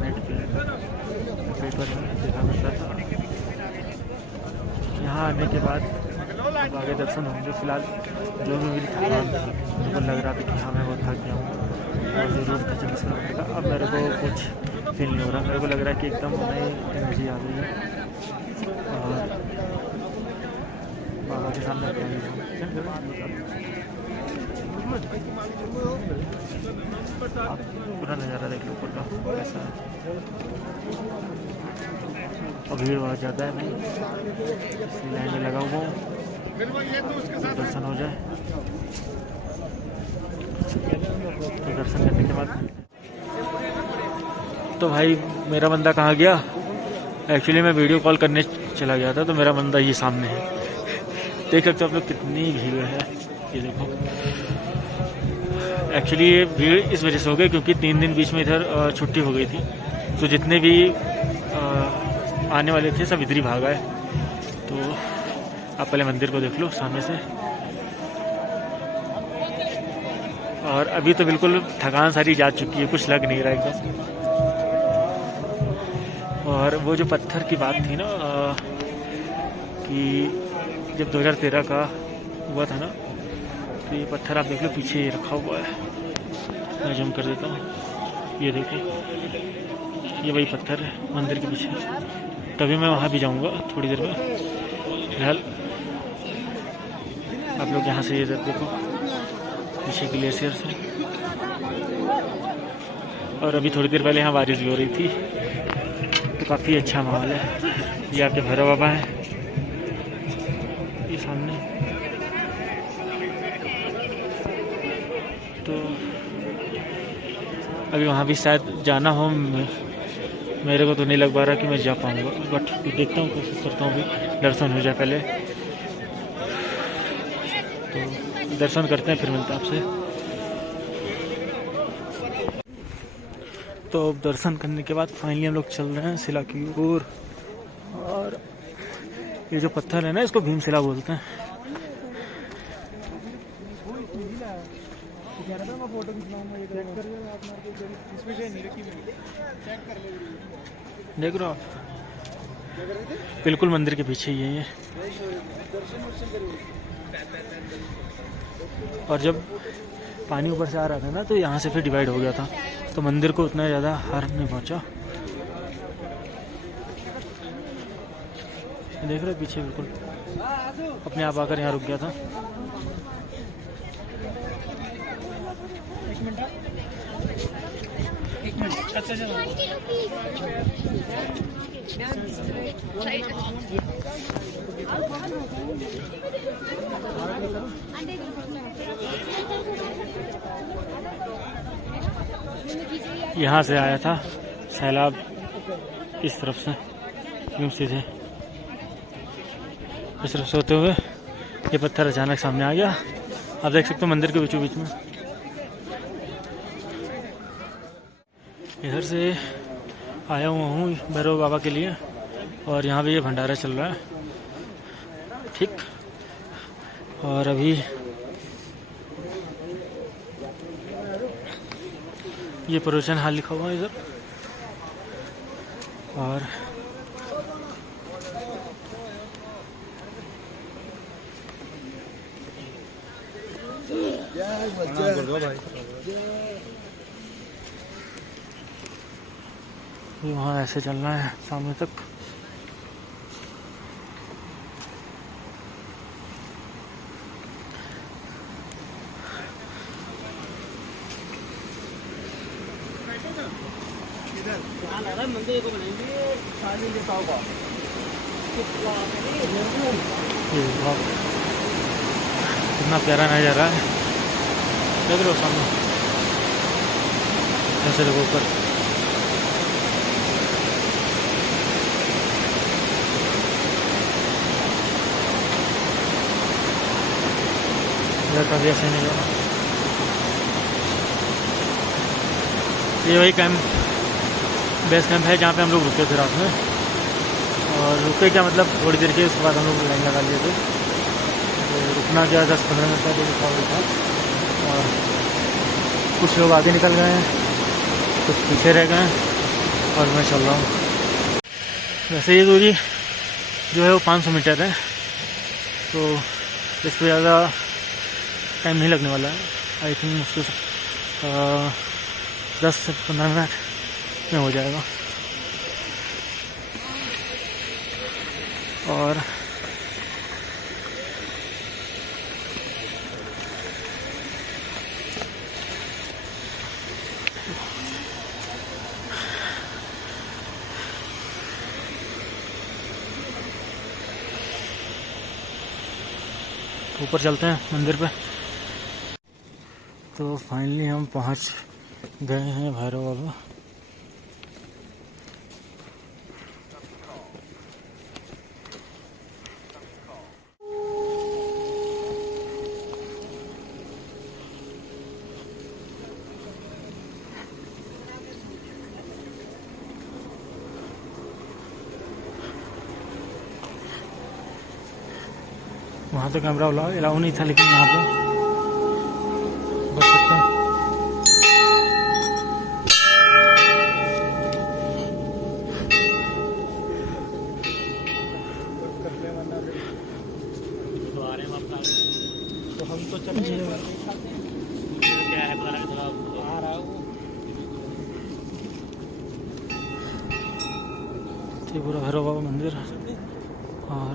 नेट पे पेपर में देखा करता था। यहाँ आने के बाद अब आगे दर्शन होंगे। फिलहाल जो भी मेरी थकान थी, मेरे को लग रहा था कि हाँ मैं बहुत थक गया हूँ और ज़रूर किचन से होगा। अब मेरे को कुछ फील नहीं हो रहा, मेरे को लग रहा है कि एकदम नई एनर्जी आ गई है। और बाबा के सामने पूरा नज़ारा देख लो ऊपर का कैसा है। और भीड़ बहुत ज़्यादा है भाई, इसलिए लाइन में लगा हुआ हूँ, दर्शन हो जाए। तो दर्शन करने के बाद तो भाई मेरा बंदा कहाँ गया? एक्चुअली मैं वीडियो कॉल करने चला गया था, तो मेरा बंदा ये सामने है। देख सकते हो आप लोग कितनी भीड़ है, ये देखो। एक्चुअली ये भीड़ इस वजह से हो गई क्योंकि 3 दिन बीच में इधर छुट्टी हो गई थी, तो जितने भी आने वाले थे सब इधर ही भाग आए। तो आप पहले मंदिर को देख लो सामने से। और अभी तो बिल्कुल थकान सारी जा चुकी है, कुछ लग नहीं रहा एकदम। और वो जो पत्थर की बात थी ना कि जब 2013 का हुआ था ना, तो ये पत्थर आप देख लो पीछे रखा हुआ है। मैं जूम कर देता हूँ, ये देखो, ये वही पत्थर है मंदिर के पीछे। तभी मैं वहाँ भी जाऊँगा थोड़ी देर में। फिलहाल आप लोग यहाँ से ये देखो पीछे ग्लेशियर से। और अभी थोड़ी देर पहले यहाँ बारिश भी हो रही थी, तो काफ़ी अच्छा माहौल है। ये आपके भैरव बाबा हैं, ये सामने। तो अभी वहाँ भी शायद जाना हो, मेरे को तो नहीं लग पा रहा कि मैं जा पाऊँगा, बट देखता हूँ, कोशिश करता हूँ भी दर्शन हो जाए पहले। तो दर्शन करते हैं, फिर मिलते हैं आपसे। तो दर्शन करने के बाद फाइनली हम लोग चल रहे हैं शिला की ओर। और ये जो पत्थर है ना, इसको भीमशिला बोलते हैं। देख रहे हो आप, बिल्कुल मंदिर के पीछे ही है ये। और जब पानी ऊपर से आ रहा था ना, तो यहाँ से फिर डिवाइड हो गया था, तो मंदिर को उतना ज़्यादा हार्म नहीं पहुँचा। देख रहे हो पीछे बिल्कुल अपने आप आकर यहाँ रुक गया था। यहाँ से आया था सैलाब इस तरफ से, यूं सीधे इस तरफ से होते हुए ये पत्थर अचानक सामने आ गया। आप देख सकते हो मंदिर के बीचों बीच में। इधर से आया हुआ हूँ भैरव बाबा के लिए, और यहाँ भी ये भंडारा चल रहा है, ठीक। और अभी ये प्रवचन हाल लिखा हुआ है इधर। और ये वहाँ ऐसे चलना है सामने तक। मंदिर को बनाएंगे कितना प्यारा नज़ारा है, देख लो सामने ऐसे देखो ऊपर। इधर कभी ऐसे नहीं जाना। ये वही कैंप, बेस कैंप है जहाँ पे हम लोग रुके थे रात में। और रुके क्या मतलब थोड़ी देर के, उसके बाद हम लोग लाइन लगा लिए थे। तो रुकना क्या 10-15 मिनट का लिखा हुआ था। और कुछ लोग आगे निकल गए हैं, कुछ पीछे रह गए हैं, और मैं चल रहा हूँ। वैसे ये दूरी जो है वो 500 मीटर है, तो इस पर ज़्यादा टाइम नहीं लगने वाला है। आई थिंक मुश्किल 10 से 15 मिनट में हो जाएगा। और ऊपर चलते हैं मंदिर पे। तो फाइनली हम पहुंच गए हैं भैरव बाबा। वहाँ तो कैमरा अलाउ नहीं था, लेकिन यहाँ पे बच सकते हैं। तो हम तो चले क्या है पता नहीं, थोड़ा आ रहा है वो। पूरा भैरव बाबा मंदिर और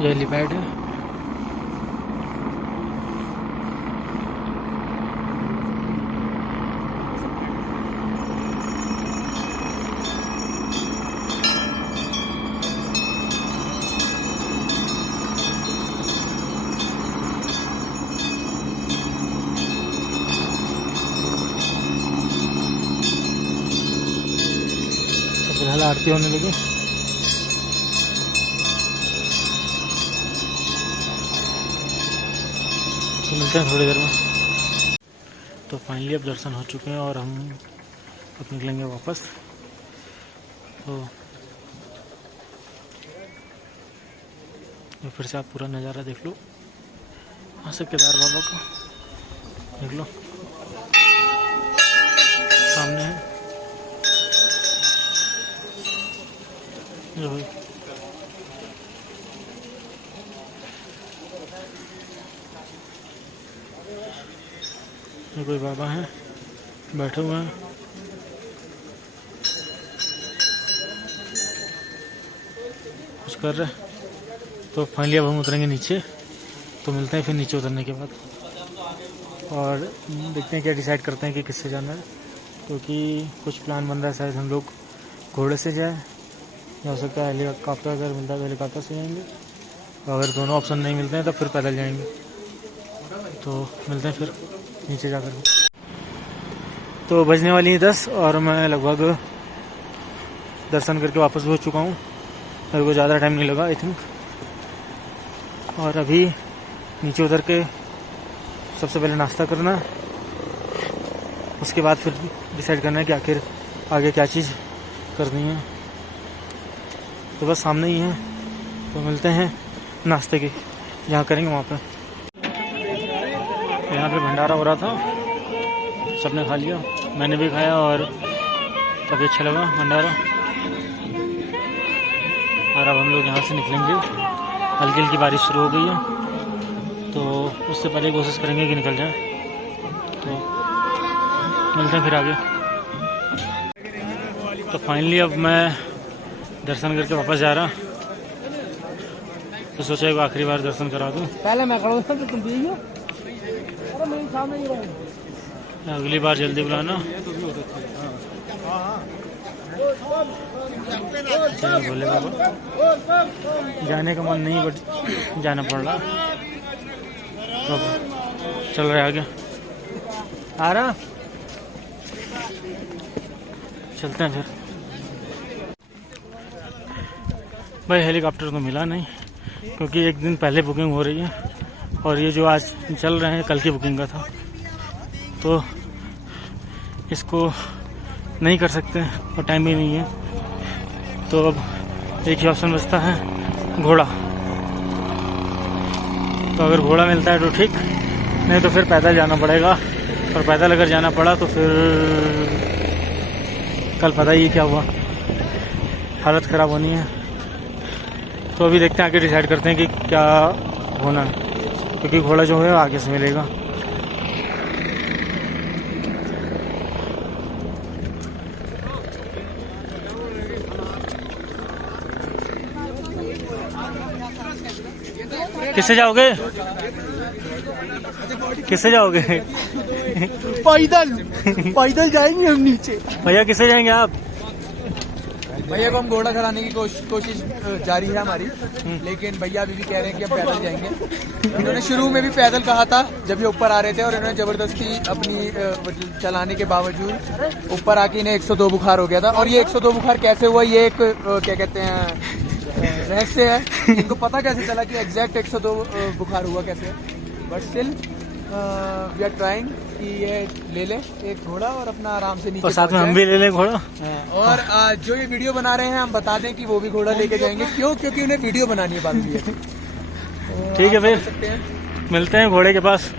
ये हेलीपैड है। तो फिलहाल आरती होने लगी। तो मिलते हैं थोड़ी देर में। तो फाइनली अब दर्शन हो चुके हैं और हम अब निकलेंगे वापस। तो फिर से आप पूरा नज़ारा देख लो, वहाँ से केदार बाबा को देख लो, सामने है जो ये कोई बाबा हैं बैठे हुए हैं। कुछ कर रहे। तो फाइनली अब हम उतरेंगे नीचे। तो मिलते हैं फिर नीचे उतरने के बाद और देखते हैं क्या डिसाइड करते हैं कि किससे जाना है, क्योंकि कुछ प्लान बन रहा है। शायद हम लोग घोड़े से जाए या हो सकता है हेलीकॉप्टर अगर मिलता है तो हेलीकॉप्टर से जाएंगे, अगर दोनों ऑप्शन नहीं मिलते हैं तो फिर पैदल जाएंगे। तो मिलते हैं फिर नीचे जाकर। तो बजने वाली है 10 और मैं लगभग दर्शन करके वापस भी हो चुका हूँ। मेरे को ज़्यादा टाइम नहीं लगा आई थिंक। और अभी नीचे उतर के सबसे पहले नाश्ता करना है, उसके बाद फिर डिसाइड करना है कि आखिर आगे क्या चीज़ करनी है। तो बस सामने ही है, तो मिलते हैं नाश्ते के जहाँ करेंगे वहाँ पे। यहाँ पे भंडारा हो रहा था, सबने खा लिया, मैंने भी खाया और काफ़ी अच्छा लगा भंडारा। और अब हम लोग यहाँ से निकलेंगे। हल्की हल्की बारिश शुरू हो गई है, तो उससे पहले कोशिश करेंगे कि निकल जाए। तो मिलते हैं फिर आगे। तो फाइनली अब मैं दर्शन करके वापस जा रहा, तो सोचा कि आखिरी बार दर्शन करा दूँ। पहले मैं खड़ा था तो तुम भी हो। अरे मेरे सामने ही रहो। अगली बार जल्दी बुलाना। चलो बोले बाबा, जाने का मन नहीं बट जाना पड़ रहा। तो चल रहे आगे आ रहा, चलते हैं फिर। भाई हेलीकॉप्टर तो मिला नहीं, क्योंकि एक दिन पहले बुकिंग हो रही है और ये जो आज चल रहे हैं कल की बुकिंग का था, तो इसको नहीं कर सकते और टाइम भी नहीं है। तो अब एक ही ऑप्शन बचता है, घोड़ा। तो अगर घोड़ा मिलता है तो ठीक, नहीं तो फिर पैदल जाना पड़ेगा। और पैदल अगर जाना पड़ा तो फिर कल पता ही क्या हुआ, हालत ख़राब होनी है। तो अभी देखते हैं, आगे डिसाइड करते हैं कि क्या होना है, क्योंकि घोड़ा जो है आगे से मिलेगा। किससे जाओगे? किससे जाओगे? पैदल पैदल जाएंगे हम नीचे। भैया किससे जाएंगे आप? भैया को हम घोड़ा कराने की कोशिश जारी है हमारी, लेकिन भैया अभी भी कह रहे हैं कि हम पैदल जाएंगे। इन्होंने शुरू में भी पैदल कहा था जब ये ऊपर आ रहे थे, और इन्होंने जबरदस्ती अपनी चलाने के बावजूद ऊपर आके इन्हें 102 बुखार हो गया था। और ये 102 बुखार कैसे हुआ, ये एक क्या कहते हैं रहस्य है। इनको पता कैसे चला कि एग्जैक्ट 102 बुखार हुआ कैसे, but still we are trying कि ये ले ले एक घोड़ा और अपना आराम से नीचे और साथ में हम भी ले लें घोड़ा। और जो ये वीडियो बना रहे हैं हम बता दें कि वो भी घोड़ा लेके जाएंगे। क्यों? क्योंकि उन्हें वीडियो बनानी है बाद में। ठीक है, फिर मिलते हैं घोड़े के पास।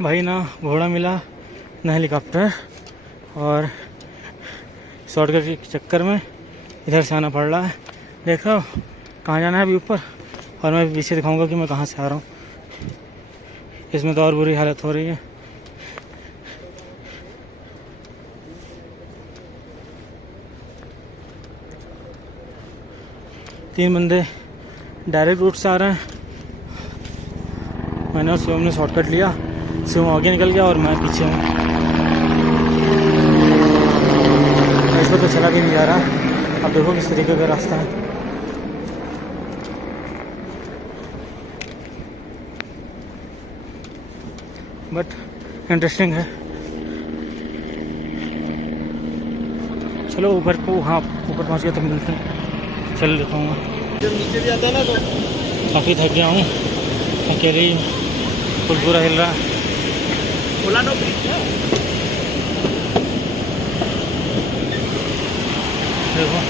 भाई ना घोड़ा मिला ना हेलीकॉप्टर, और शॉर्टकट के चक्कर में इधर से आना पड़ रहा है। देखो कहाँ जाना है अभी ऊपर, और मैं पीछे दिखाऊंगा कि मैं कहाँ से आ रहा हूँ। इसमें तो और बुरी हालत हो रही है। तीन बंदे डायरेक्ट रूट से आ रहे हैं। मैंने और शिवम ने शॉर्टकट लिया, शिवम आगे निकल गया और मैं पीछे हूँ। इस पर तो चला भी नहीं जा रहा। अब देखो किस तरीके का रास्ता है। बट इंटरेस्टिंग है। चलो ऊपर को, हाँ ऊपर पहुँच गया तो मिलते हैं। चल दिखाऊँगा। जब नीचे भी आता है ना तो काफ़ी थक गया हूँ, अकेले ही फुल पूरा हिल रहा है। देखो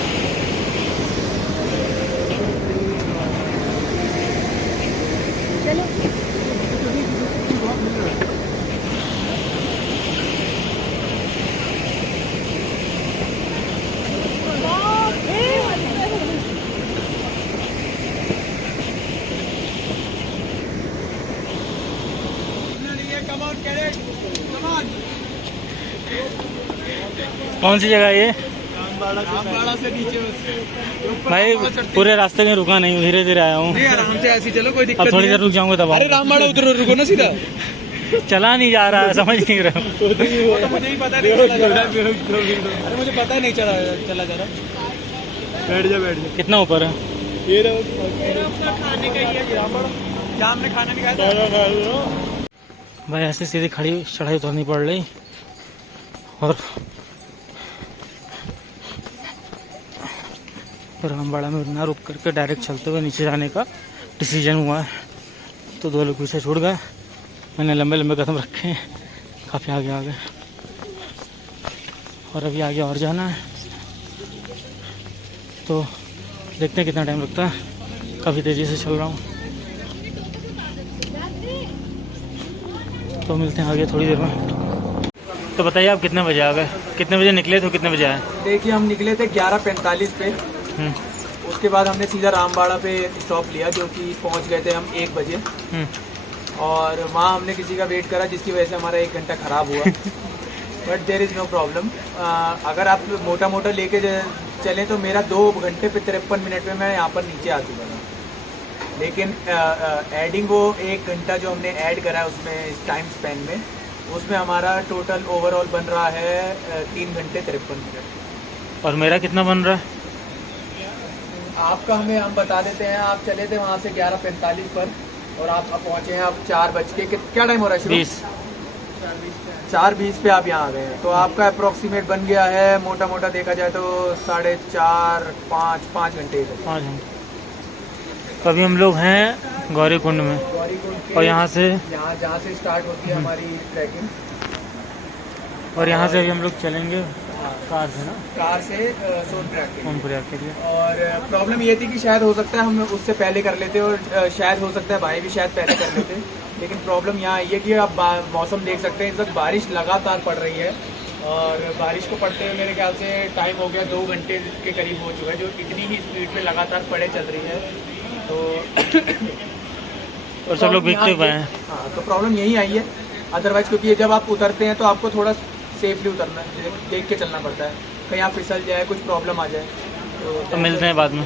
कौन सी जगह है ये? रामबाड़ा से नीचे भाई पूरे रास्ते में रुका नहीं हूँ, धीरे धीरे आया हूँ। आराम से ऐसे चलो, कोई दिक्कत अब थोड़ी नहीं देर रुक जाऊंगा तब अरे रामबाड़ा उधर रुको ना सीधा। चला नहीं जा रहा है, समझ नहीं रहा। तो मुझे ही पता नहीं चला। अरे मुझे पता ही नहीं चला जा रहा। बैठ जा। कितना ऊपर है? खाने का ही है क्या हमने खाना नहीं खाया। भाई ऐसे सीधी खड़ी चढ़ाई उतरनी पड़ रही, और रामबाड़ा में ना रुक करके डायरेक्ट चलते हुए नीचे जाने का डिसीजन हुआ है। तो दो लोग पीछे छूट गए, मैंने लंबे लंबे कदम रखे हैं, काफ़ी आगे आ गए। और अभी आगे और जाना है, तो देखते हैं कितना टाइम लगता है। काफ़ी तेज़ी से चल रहा हूँ, तो मिलते हैं आगे थोड़ी देर में। तो बताइए आप कितने बजे आ गए? कितने बजे निकले थे, कितने बजे आए? देखिए हम निकले थे 11:45 पे। उसके बाद हमने सीधा रामबाड़ा पे स्टॉप लिया, जो कि पहुंच गए थे हम 1 बजे। और वहाँ हमने किसी का वेट करा, जिसकी वजह से हमारा 1 घंटा ख़राब हुआ। But there is no problem. अगर आप मोटा मोटा लेके चलें तो मेरा 2 घंटे पे 53 मिनट में मैं यहाँ पर नीचे आ चुका था। लेकिन एडिंग वो 1 घंटा जो हमने ऐड करा है उसमें इस टाइम स्पेन में, उसमें हमारा टोटल ओवरऑल बन रहा है 3 घंटे 53 मिनट। और मेरा कितना बन रहा है? आपका हम बता देते हैं। आप चले थे वहाँ से 11:45 पर, और आप पहुँचे हैं अब 4 बज के क्या टाइम हो रहा है? 4:20 पे आप यहाँ आ गए हैं। तो आपका अप्रोक्सीमेट बन गया है, मोटा मोटा देखा जाए तो 4.5 5 घंटे। 5 घंटे। तो अभी हम लोग हैं गौरी कुंड में, और यहाँ से जहाँ से स्टार्ट होती है हमारी ट्रैकिंग, और यहाँ से अभी हम लोग चलेंगे कार से ना, कार से सोनप्रयाग के लिए। और प्रॉब्लम ये थी कि शायद हो सकता है हम उससे पहले कर लेते, और शायद हो सकता है भाई भी शायद पहले कर लेते। लेकिन प्रॉब्लम यहाँ आई है कि आप मौसम देख सकते हैं, इस वक्त बारिश लगातार पड़ रही है, और बारिश को पड़ते हुए मेरे ख्याल से टाइम हो गया 2 घंटे के करीब हो चुका है, जो इतनी ही स्पीड में लगातार पड़े चल रही है। तो और सब लोग भीगते हुए हैं। हाँ, तो प्रॉब्लम यही आई है। अदरवाइज क्योंकि जब आप उतरते हैं तो आपको थोड़ा सेफली उतरना है, देख के चलना पड़ता है, कहीं आप फिसल जाए, कुछ प्रॉब्लम आ जाए तो मिलते हैं बाद में,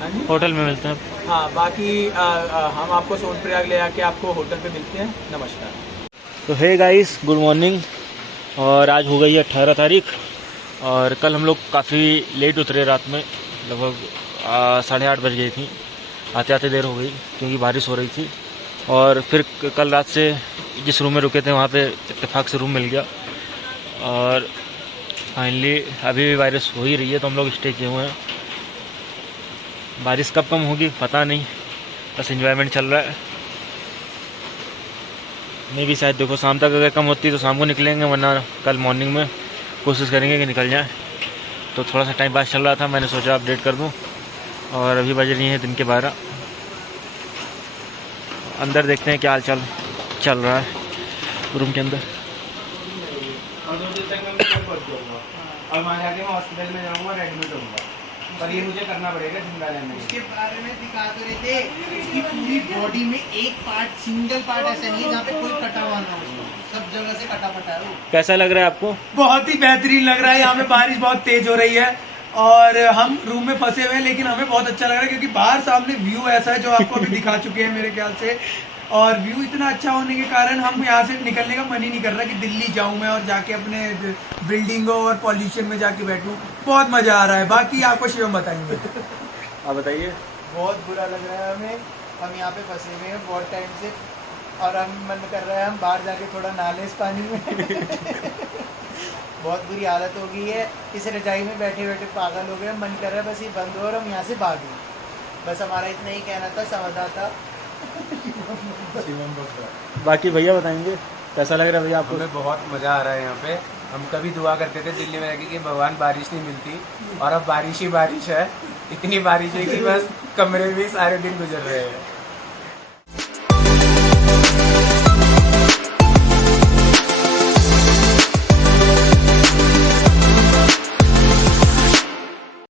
हाँ जी। होटल में मिलते हैं। हाँ, बाकी हम आपको सोनप्रयाग ले आके आपको होटल पे मिलते हैं। नमस्कार। तो हे गाइस, गुड मॉर्निंग। और आज हो गई है 18 तारीख और कल हम लोग काफ़ी लेट उतरे रात में, लगभग 8:30 बज गई थी। आते आते देर हो गई क्योंकि बारिश हो रही थी। और फिर कल रात से जिस रूम में रुके थे वहाँ पे इत्तेफाक से रूम मिल गया। और फाइनली अभी भी बारिश हो ही रही है तो हम लोग स्टे किए हुए हैं। बारिश कब कम होगी पता नहीं, बस एंजॉयमेंट चल रहा है। मैं भी शायद देखो शाम तक अगर कम होती तो शाम को निकलेंगे, वरना कल मॉर्निंग में कोशिश करेंगे कि निकल जाए। तो थोड़ा सा टाइम पास चल रहा था, मैंने सोचा अपडेट कर दूं। और अभी बज रही है दिन के 12। अंदर देखते हैं क्या हाल चाल चल रहा है रूम के अंदर। और 2 दिन तक मैं घर पहुंच जाऊंगा और वहाँ जाके मैं हॉस्पिटल में जाऊंगा और एडमिट होऊंगा, पर ये मुझे करना पड़ेगा जिंदा रहने। उसके बारे में दिखा तो रहे थे, उसकी पूरी बॉडी में एक पार्ट, सिंगल पार्ट ऐसा नहीं है जहाँ पे कोई कटा हुआ ना हो, सब जगह से कटा पटा है वो। कैसा लग रहा है आपको? बहुत ही बेहतरीन लग रहा है। यहाँ पे बारिश बहुत तेज हो रही है और हम रूम में फंसे हुए हैं, लेकिन हमें बहुत अच्छा लग रहा है क्योंकि बाहर सामने व्यू ऐसा है जो आपको अभी दिखा चुके हैं मेरे ख्याल से। और व्यू इतना अच्छा होने के कारण हम यहाँ से निकलने का मन ही नहीं कर रहा कि दिल्ली जाऊँ मैं और जाके अपने बिल्डिंगों और पॉल्यूशन में जाके बैठूँ। बहुत मजा आ रहा है। बाकी आपको शिवम बताएंगे। आप बताइए। बहुत बुरा लग रहा है हमें, हम यहाँ पे फंसे हुए हैं बहुत टाइम से और हम मन कर रहा है हम बाहर जाके थोड़ा नहाले इस पानी में। बहुत बुरी हालत हो गई है, इस रजाई में बैठे बैठे पागल हो गए। मन कर रहा है बस ये बंद हो और हम यहाँ से भागें। बस हमारा इतना ही कहना था, समझा था। बाकी भैया बताएंगे कैसा लग रहा है भैया आपको? हमें बहुत मज़ा आ रहा है यहाँ पे। हम कभी दुआ करते थे दिल्ली में रहकर कि भगवान बारिश नहीं मिलती, और अब बारिश ही बारिश है। इतनी बारिश है कि बस कमरे में सारे दिन गुजर रहे हैं।